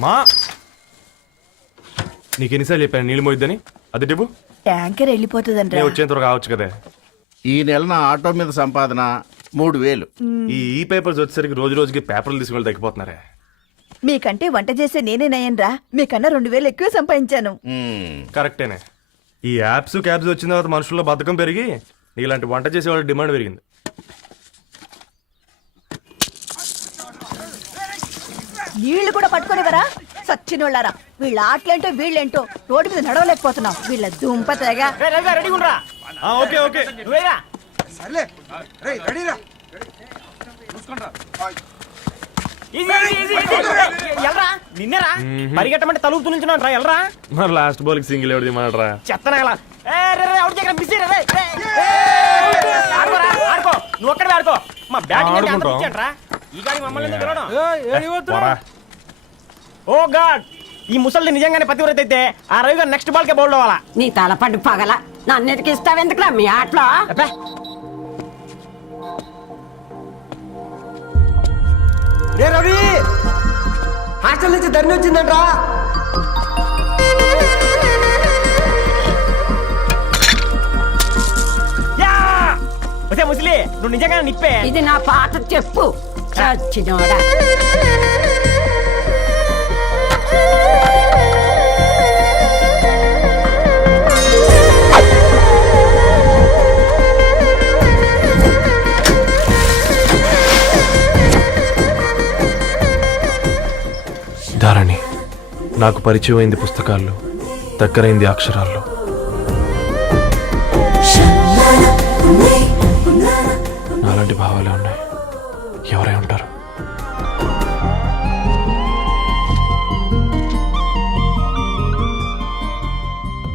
మా. నీకు ఎన్నిసార్లు చెప్పాను నీళ్ళు మోయిద్దని? అది డిబు ట్యాంకర్ వెళ్ళిపోతుందంట. నేను వచ్చేంత వరకు కావచ్చు కదా. ఈ నెల నా ఆటో మీద సంపాదన మూడు వేలు. ఈ ఈ పేపర్స్ వచ్చేసరికి రోజు రోజుకి పేపర్లు తీసుకుని తగ్గిపోతున్నారే. మీకంటే వంట చేసే నేనే నయ్యన్రా మీకన్నా రెండు వేలు ఎక్కువ సంపాదించాను. మ్మ్. కరెక్టేనే. ఈ యాప్స్ క్యాబ్స్ వచ్చిన తర్వాత మనుషుల్లో బద్ధకం పెరిగి ఇలాంటి వంట చేసే వాళ్ళ డిమాండ్ పెరిగింది. నీళ్ళు కూడా పట్టుకునేవరా సచ్చినోళ్ళారా. వీళ్ళ ఆటలేంటో వీళ్ళేంటో రోడ్డు మీద నడవలేకపోతున్నాం. వీళ్ళ దుంప తెగ. రెడీ ఉండరా. ఆ, ఓకే ఓకే. నువ్వేరా సర్లే. రేయ్ రెడీరా. Easy, easy, easy, easy. ఎల్రా నిన్నేరా. పరిగెట్టమంటే రా ఎల్రా. మరి లాస్ట్ బాల్కి సింగిల్ ఎవరిది మాడరా చెత్తనా ఎలా ఏ రే రే అవుట్ చేయరా మిస్ రే రే. ఆడుకోరా ఆడుకో. నువ్వు ఒక్కడే ఆడుకో. మా బ్యాటింగ్ అంటే అంత ఈ గాడి మమ్మల్ని. Oh God! ఈ ముసలిది నిజంగానే పతివ్రత అయితే ఆ రవి గారు నెక్స్ట్ బాల్ కే బౌల్డ్ అవ్వాలా? నీ తలపండు పగల. నన్ను ఎదిగిస్తావెందుకురా మీ ఆటలో? అబ్బే! రే రవి! హాస్టల్ నుంచి ధరణి వచ్చిందంట్రా. యా! ఒసే ముసలి నువ్వు నిజంగానే నిప్పే. ఇది నా పాత చెప్పు. చచ్చినోడా. నాకు పరిచయమైంది పుస్తకాల్లో దగ్గరైంది అక్షరాల్లో నాలాంటి భావాలే ఉన్నాయి ఎవరై ఉంటారు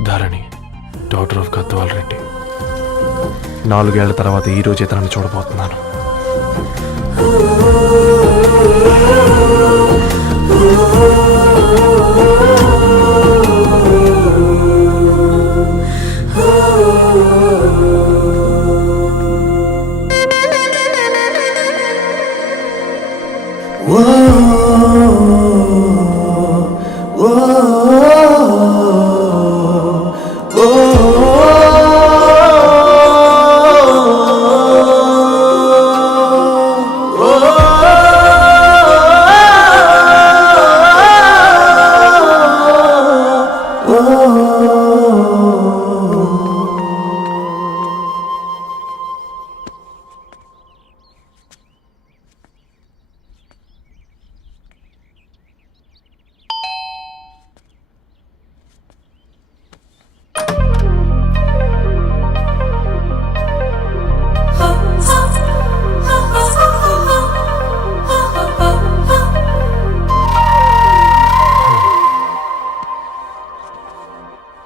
ధారణి డాక్టర్ ఆఫ్ గద్వాల్ రెడ్డి నాలుగేళ్ళ తర్వాత ఈ రోజు ఇతరాన్ని చూడబోతున్నాను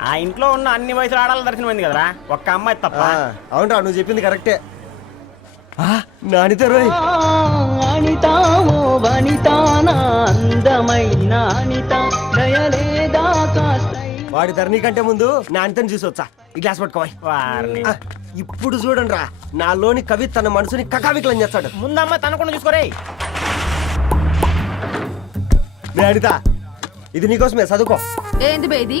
ఆ ఇంట్లో ఉన్న అన్ని వయసులో ఆడాలి దర్శనమైంది కదరా? ఒక్క అమ్మాయి తప్ప. అవునరా నువ్వు చెప్పింది కరెక్టే. ఆ, నానితే రోయ్ అనితావో వనితానా అందమైన అనిత. దయలేదా కాస్తై వాడి ధరణి కంటే ముందు నా అంతని చూసి వచ్చా ఈ గ్లాస్ పట్టుకోవాలి వారిని. ఇప్పుడు చూడండి రా నాలోని కవి తన మనసుని కకావికలం చేస్తాడు. ముందు అమ్మాయి తనకుండా చూసుకోరే రే అనిత ఇది నీకోసమే చదువుకో. ఏంది బే ఇది?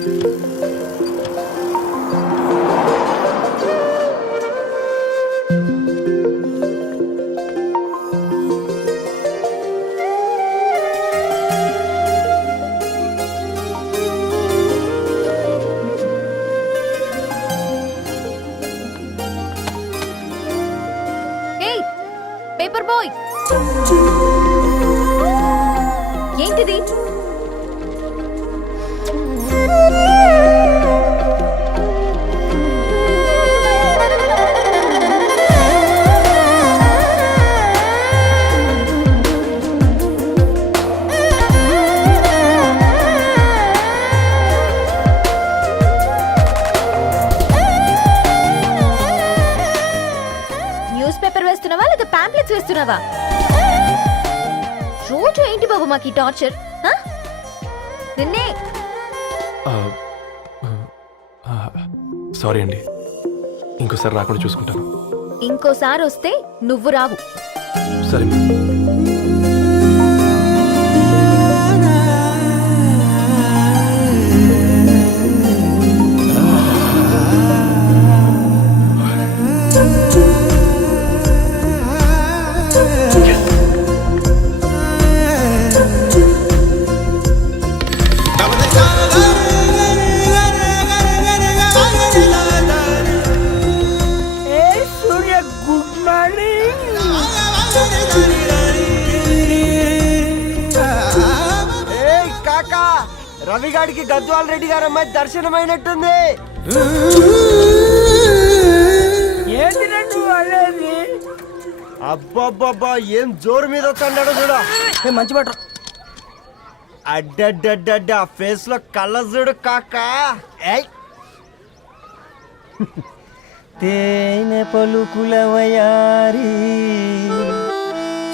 వేస్తున్నావా రోజు ఏంటి బాబు మాకు ఈ టార్చర్? ఆ? నిన్నే సారీ అండి. ఇంకోసారి రాకుండా చూసుకుంటాను. ఇంకోసారి వస్తే నువ్వు రావు. సరే రవి గాడికి గద్వాల్ రెడ్డి గారు అమ్మాయి దర్శనమైనట్టుంది. ఏంటి రెండు అనేది అబ్బబ్బబ్బా ఏం జోరు మీద వస్తాడు చూడు. మంచి మాట అడ్డడ్డడ్డ ఫేస్లో కళ్ళ చూడు కాకా. ఏయ్. తేనె పలుకుల వయారి.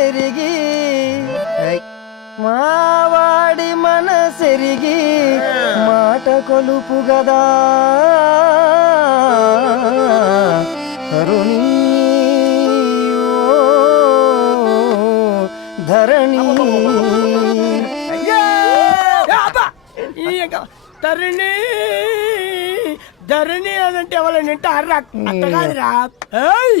మనసెరిగి ఐ, మావాడి మనసెరిగి మాట కొలుపు గదా. కరుణీ ఓ ధరణి తరుణి ధరణి అదంటే ఎవరైనా అర్రా అట్ట కాదురా. ఏయ్!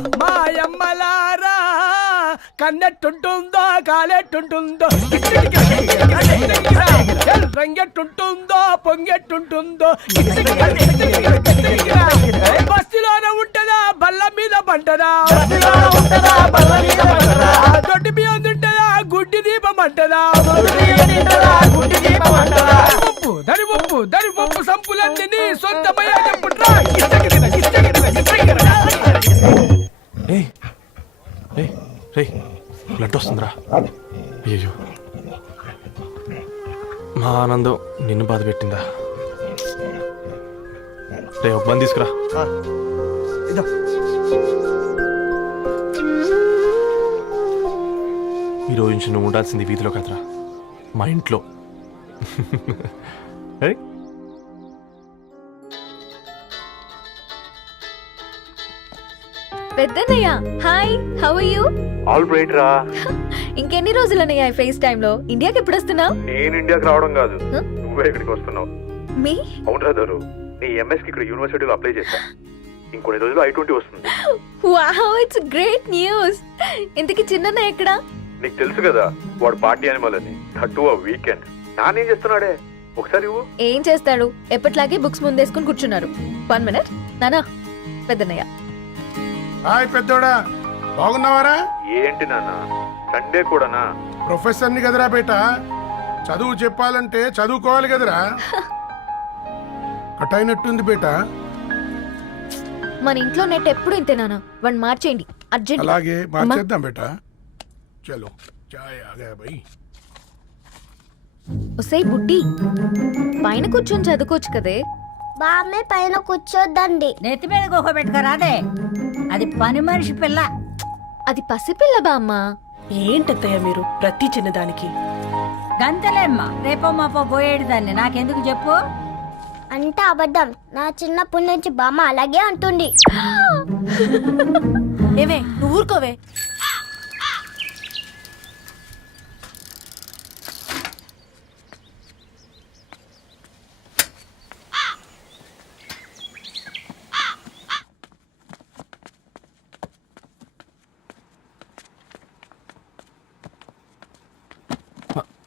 కన్నెట్టుంటుందో కాలెట్టుంటుందో. రంగెట్టుంటుందో పొంగెట్టుంటుందో. బస్సులోనే ఉంటదా బల్ల మీద పంటదా? దొడ్డి బాధ పెట్టిందా? రే ఒక బంద్ తీసుకురా. ఇదో ఈ రోజు నుంచి నువ్వు ఉండాల్సింది వీధిలో కదరా. మా ఇంట్లో. ఏయ్, పెద్దన్నయ్య hi how you all right రా. ఇంకెన్ని రోజులనయ్యా ఫేస్ టైమ్లో? ఇండియాకి ఎప్పుడు వస్తున్నావు? నేను ఇండియాకి రావడం కాదు. నువ్వే ఇక్కడికి వస్తున్నావు. మీ? అవును దరు నీ ఎంఎస్కి ఇక్కడ యూనివర్సిటీలో అప్లై చేశా. ఇంకొన్ని రోజులు ఐ ట్వంటీ వస్తుంది. వావ్ ఇట్స్ గ్రేట్ న్యూస్ ఇంతకి చిన్న ఎక్కడా? నీకు తెలుసు కదా వాడు పార్టీ అనిమల్ అని. థర్టూ ఆ వీకెండ్ నానేం చేస్తున్నాడే? ఒకసారి ఇవ్వు. ఏం చేస్తాడు? ఎప్పట్లాగే బుక్స్ ముందేసుకుని కూర్చున్నారు. వన్ మినిట్ నానా పెద్దనయ్య హాయ్ పెద్దోడా బాగున్నావారా? ఏంటి నాన్న? సండే కూడానా? ప్రొఫెసర్ని కదరా బేట? చదువు చెప్పాలంటే చదువుకోవాలి కదరా. కట్ అయినట్టుంది బేట. మన ఇంట్లో నెట్ ఎప్పుడు ఇంతే నానా? వన్ మార్చేయండి. అర్జెంట్ అలాగే మార్చేద్దాం బేట. చలో చాయ్ ఆగా భయ్ ఒసై బుడ్డి పైన కూర్చొని చదువుకోవచ్చు కదే. బామ్మే పైన కూర్చోద్దండి. నెత్తి మీద గుహ పెట్టుకోరాదే అది పని మనిషి పిల్ల. అది పసిపిల్ల బామ్మ. ఏంటత్తయ్య మీరు ప్రతి చిన్నదానికి? గంతలేమ్మా. రేపో మాపో పోయేడు దాన్ని నాకెందుకు చెప్పు? అంటే అబద్ధం. నా చిన్నప్పటి నుంచి బామ్మ అలాగే అంటుంది. ఏవే నువ్వు ఊరుకోవే.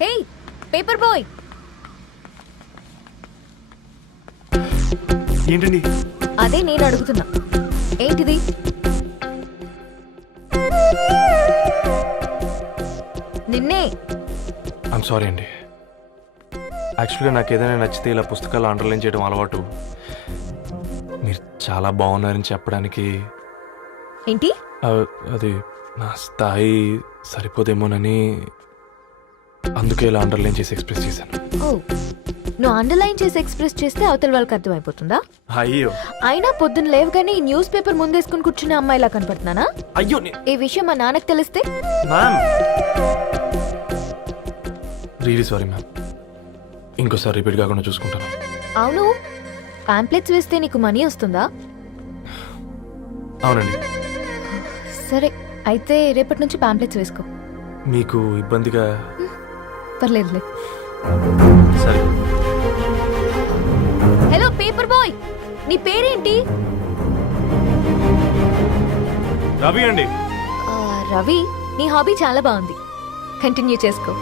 హే పేపర్ బాయ్ ఏంటండి? అదే నేను అడుగుతున్నా. ఏంటిది? నిన్నే. ఐమ్ సారీ అండి. యాక్చువల్గా నాకు ఏదైనా నచ్చితే ఇలా పుస్తకాలు అండర్లైన్ చేయడం అలవాటు. మీరు చాలా బాగున్నారని చెప్పడానికి. ఏంటి? అది నా స్థాయి సరిపోదేమోనని అందుకే ఇలా అండర్లైన్ చేసి ఎక్స్ప్రెస్ చేశాను. ఓ నువ్వు అండర్లైన్ చేసి ఎక్స్ప్రెస్ చేస్తే అవతల వాళ్ళకి అర్థమైపోతుందా? అయ్యో. అయినా పొద్దున్న లేవగానే ఈ న్యూస్ పేపర్ ముందేసుకుని కూర్చునే అమ్మాయిలా కనపడుతున్నానా? అయ్యో ఈ విషయం మా నాన్నకి తెలిస్తే? మ్యామ్ రియలీ సారీ మ్యామ్ ఇంకోసారి రిపీట్ కాకుండా చూసుకుంటాను. అవును. పాంప్లెట్స్ వేస్తే నీకు మనీ వస్తుందా? అవునండి. సరే అయితే రేపటి నుంచి పాంప్లెట్స్ వేసుకో. మీకు ఇబ్బందిగా? పర్లేదులే. సరే. హలో పేపర్ బాయ్ నీ పేరేంటి? రవి అండి. ఆ, రవి నీ హాబీ చాలా బాగుంది. కంటిన్యూ చేసుకో.